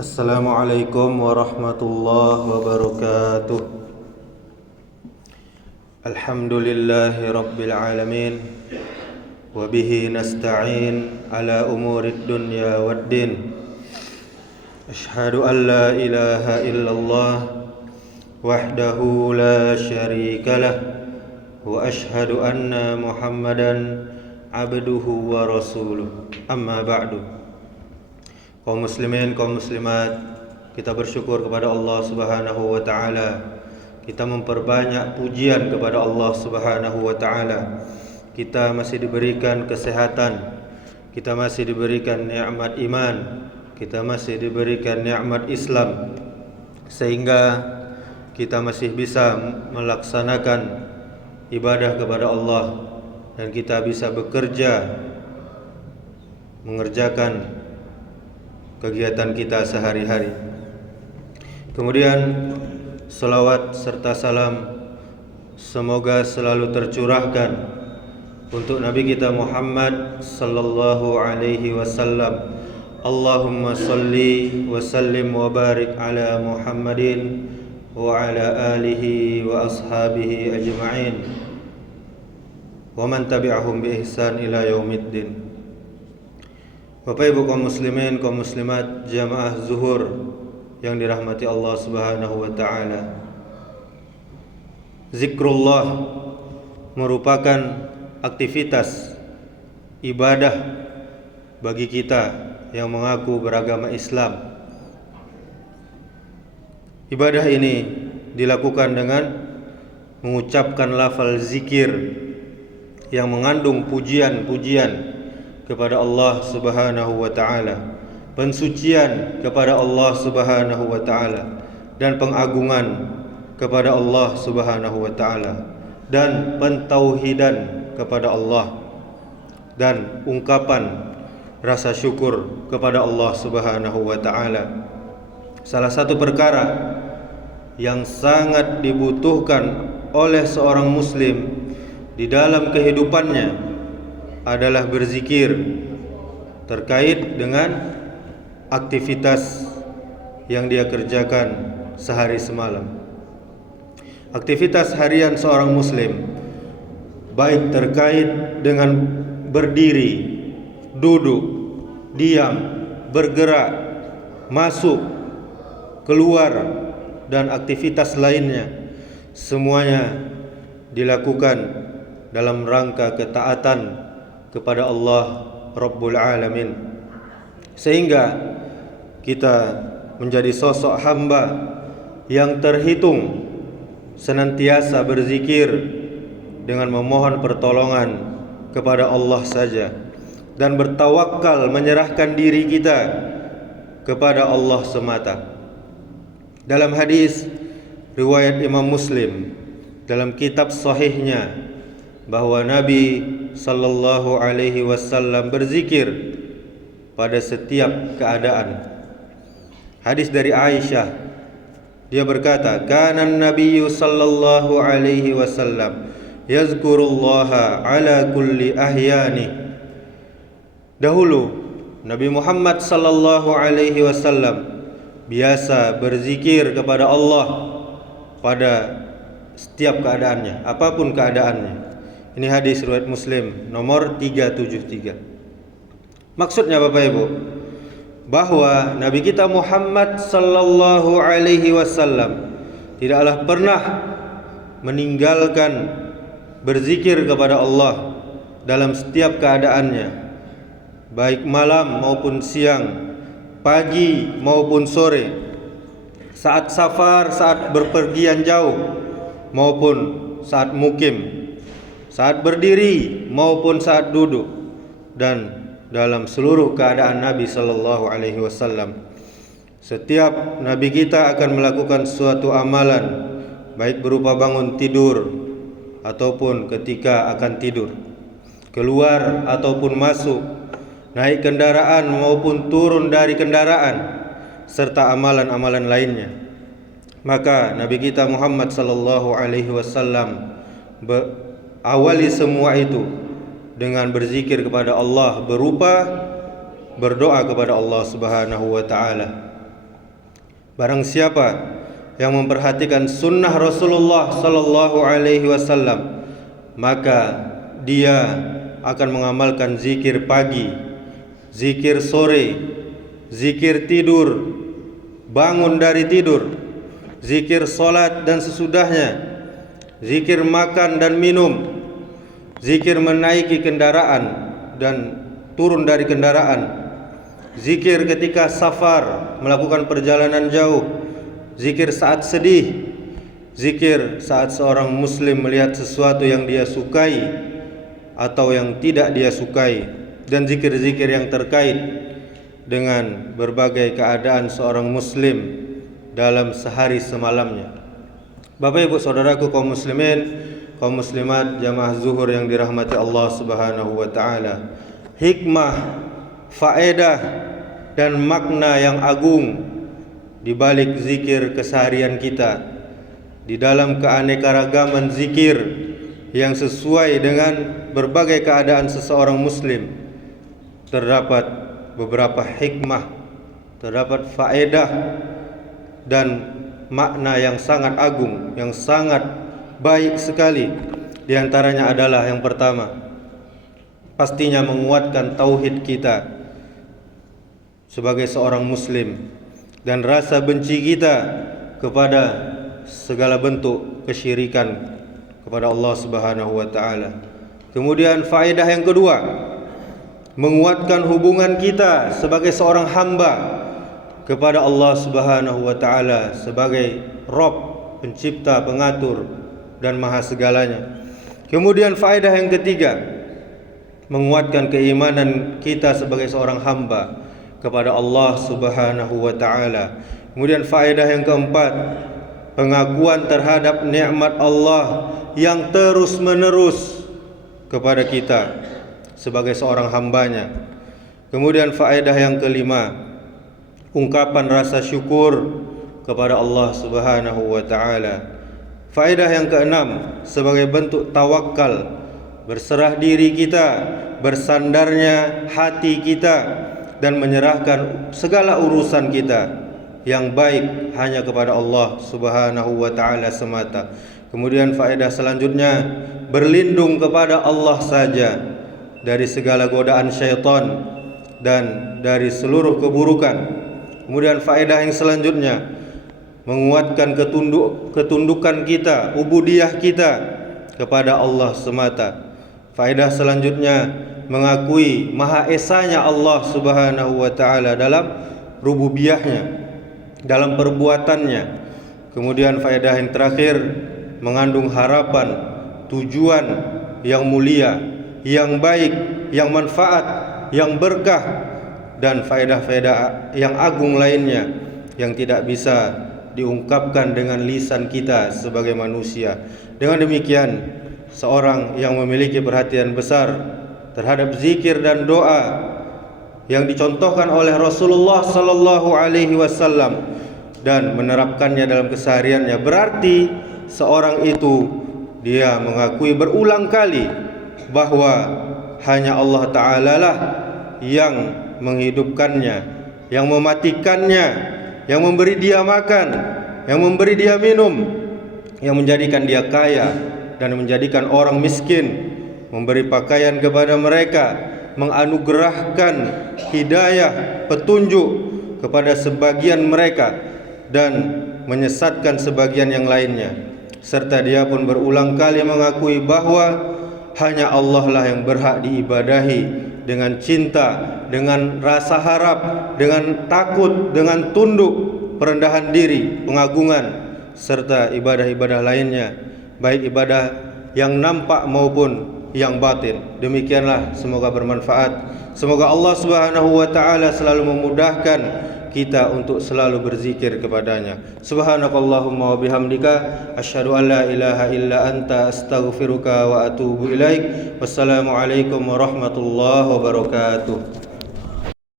Assalamualaikum warahmatullahi wabarakatuh. Alhamdulillahi rabbil alamin. Wabihi nasta'in ala umurid dunya waddin. Ashhadu an la ilaha illallah wahdahu la syarikalah. Wa ashhadu anna Muhammadan abduhu wa rasuluh. Amma ba'du. Kaum muslimin, kaum muslimat, kita bersyukur kepada Allah Subhanahu wa taala. Kita memperbanyak pujian kepada Allah Subhanahu wa taala. Kita masih diberikan kesehatan, kita masih diberikan nikmat iman, kita masih diberikan nikmat Islam, sehingga kita masih bisa melaksanakan ibadah kepada Allah dan kita bisa bekerja mengerjakan kegiatan kita sehari-hari. Kemudian salawat serta salam semoga selalu tercurahkan untuk Nabi kita Muhammad sallallahu alaihi wasallam. Allahumma salli wa sallim wa barik ala Muhammadin wa ala alihi wa ashabihi ajma'in wa man tabi'ahum bi ihsan ila yaumiddin. Bapak Ibu kaum muslimin, kaum muslimat, jamaah zuhur yang dirahmati Allah Subhanahu wa taala. Zikrullah merupakan aktivitas ibadah bagi kita yang mengaku beragama Islam. Ibadah ini dilakukan dengan mengucapkan lafal zikir yang mengandung pujian-pujian kepada Allah Subhanahu wa taala, pensucian kepada Allah Subhanahu wa taala, dan pengagungan kepada Allah Subhanahu wa taala, dan pentauhidan kepada Allah, dan ungkapan rasa syukur kepada Allah Subhanahu wa taala. Salah satu perkara yang sangat dibutuhkan oleh seorang muslim di dalam kehidupannya adalah berzikir terkait dengan aktivitas yang dia kerjakan sehari semalam. Aktivitas harian seorang muslim, baik terkait dengan berdiri, duduk, diam, bergerak, masuk, keluar, dan aktivitas lainnya, semuanya dilakukan dalam rangka ketaatan kepada Allah Rabbul Alamin, sehingga kita menjadi sosok hamba yang terhitung senantiasa berzikir dengan memohon pertolongan kepada Allah saja dan bertawakal menyerahkan diri kita kepada Allah semata. Dalam hadis riwayat Imam Muslim dalam kitab sahihnya bahwa Nabi sallallahu alaihi wasallam berzikir pada setiap keadaan. Hadis dari Aisyah, dia berkata, "Kana an-nabiyyu sallallahu alaihi wasallam yazkurullaha ala kulli ahyani." Dahulu Nabi Muhammad sallallahu alaihi wasallam biasa berzikir kepada Allah pada setiap keadaannya, apapun keadaannya. Ini hadis riwayat Muslim nomor 373. Maksudnya Bapak Ibu, bahwa Nabi kita Muhammad sallallahu alaihi wasallam tidaklah pernah meninggalkan berzikir kepada Allah dalam setiap keadaannya, baik malam maupun siang, pagi maupun sore, saat safar, saat berpergian jauh, maupun saat mukim, saat berdiri maupun saat duduk, dan dalam seluruh keadaan Nabi sallallahu alaihi wasallam. Setiap Nabi kita akan melakukan suatu amalan, baik berupa bangun tidur ataupun ketika akan tidur, keluar ataupun masuk, naik kendaraan maupun turun dari kendaraan, serta amalan-amalan lainnya. Maka Nabi kita Muhammad sallallahu alaihi wasallam awali semua itu dengan berzikir kepada Allah berupa berdoa kepada Allah Subhanahu wa taala. Barang siapa yang memperhatikan sunnah Rasulullah sallallahu alaihi wasallam, maka dia akan mengamalkan zikir pagi, zikir sore, zikir tidur, bangun dari tidur, zikir salat dan sesudahnya, zikir makan dan minum, zikir menaiki kendaraan dan turun dari kendaraan, zikir ketika safar melakukan perjalanan jauh, zikir saat sedih, zikir saat seorang muslim melihat sesuatu yang dia sukai atau yang tidak dia sukai, dan zikir-zikir yang terkait dengan berbagai keadaan seorang muslim dalam sehari semalamnya. Bapak ibu saudaraku kaum muslimin, kaum muslimat, jamaah zuhur yang dirahmati Allah Subhanahu wa taala, hikmah, faedah dan makna yang agung di balik zikir keseharian kita, di dalam keanekaragaman zikir yang sesuai dengan berbagai keadaan seseorang muslim, terdapat beberapa hikmah, terdapat faedah dan makna yang sangat agung, yang sangat baik sekali. Di antaranya adalah yang pertama, pastinya menguatkan tauhid kita sebagai seorang muslim dan rasa benci kita kepada segala bentuk kesyirikan kepada Allah Subhanahu wa taala. Kemudian faedah yang kedua, menguatkan hubungan kita sebagai seorang hamba kepada Allah Subhanahu wa taala sebagai Rabb, pencipta, pengatur dan maha segalanya. Kemudian faedah yang ketiga, menguatkan keimanan kita sebagai seorang hamba kepada Allah Subhanahu wa taala. Kemudian faedah yang keempat, pengakuan terhadap nikmat Allah yang terus-menerus kepada kita sebagai seorang hambanya. Kemudian faedah yang kelima, ungkapan rasa syukur kepada Allah Subhanahu wa taala. Faedah yang keenam, sebagai bentuk tawakal, berserah diri kita, bersandarnya hati kita dan menyerahkan segala urusan kita yang baik hanya kepada Allah Subhanahu wa taala semata. Kemudian faedah selanjutnya, berlindung kepada Allah saja dari segala godaan syaitan dan dari seluruh keburukan. Kemudian faedah yang selanjutnya, menguatkan ketundukan kita, ubudiyah kita kepada Allah semata. Faedah selanjutnya, mengakui maha esanya Allah Subhanahu wa taala dalam rububiyahnya, dalam perbuatannya. Kemudian faedah yang terakhir, mengandung harapan, tujuan yang mulia, yang baik, yang manfaat, yang berkah, dan faedah-faedah yang agung lainnya yang tidak bisa diungkapkan dengan lisan kita sebagai manusia. Dengan demikian, seorang yang memiliki perhatian besar terhadap zikir dan doa yang dicontohkan oleh Rasulullah sallallahu alaihi wasallam dan menerapkannya dalam kesehariannya, berarti seorang itu dia mengakui berulang kali bahwa hanya Allah Ta'ala lah yang menghidupkannya, yang mematikannya, yang memberi dia makan, yang memberi dia minum, yang menjadikan dia kaya dan menjadikan orang miskin, memberi pakaian kepada mereka, menganugerahkan hidayah, petunjuk kepada sebagian mereka dan menyesatkan sebagian yang lainnya. Serta dia pun berulang kali mengakui bahwa hanya Allah lah yang berhak diibadahi dengan cinta, dengan rasa harap, dengan takut, dengan tunduk, perendahan diri, pengagungan, serta ibadah-ibadah lainnya, baik ibadah yang nampak maupun yang batin. Demikianlah, semoga bermanfaat. Semoga Allah Subhanahu wa taala selalu memudahkan kita untuk selalu berzikir kepadanya. Subhanakallahumma wa bihamdika asyhadu an la ilaha illa anta astaghfiruka wa atubu ilaik. Wassalamualaikum warahmatullahi wabarakatuh.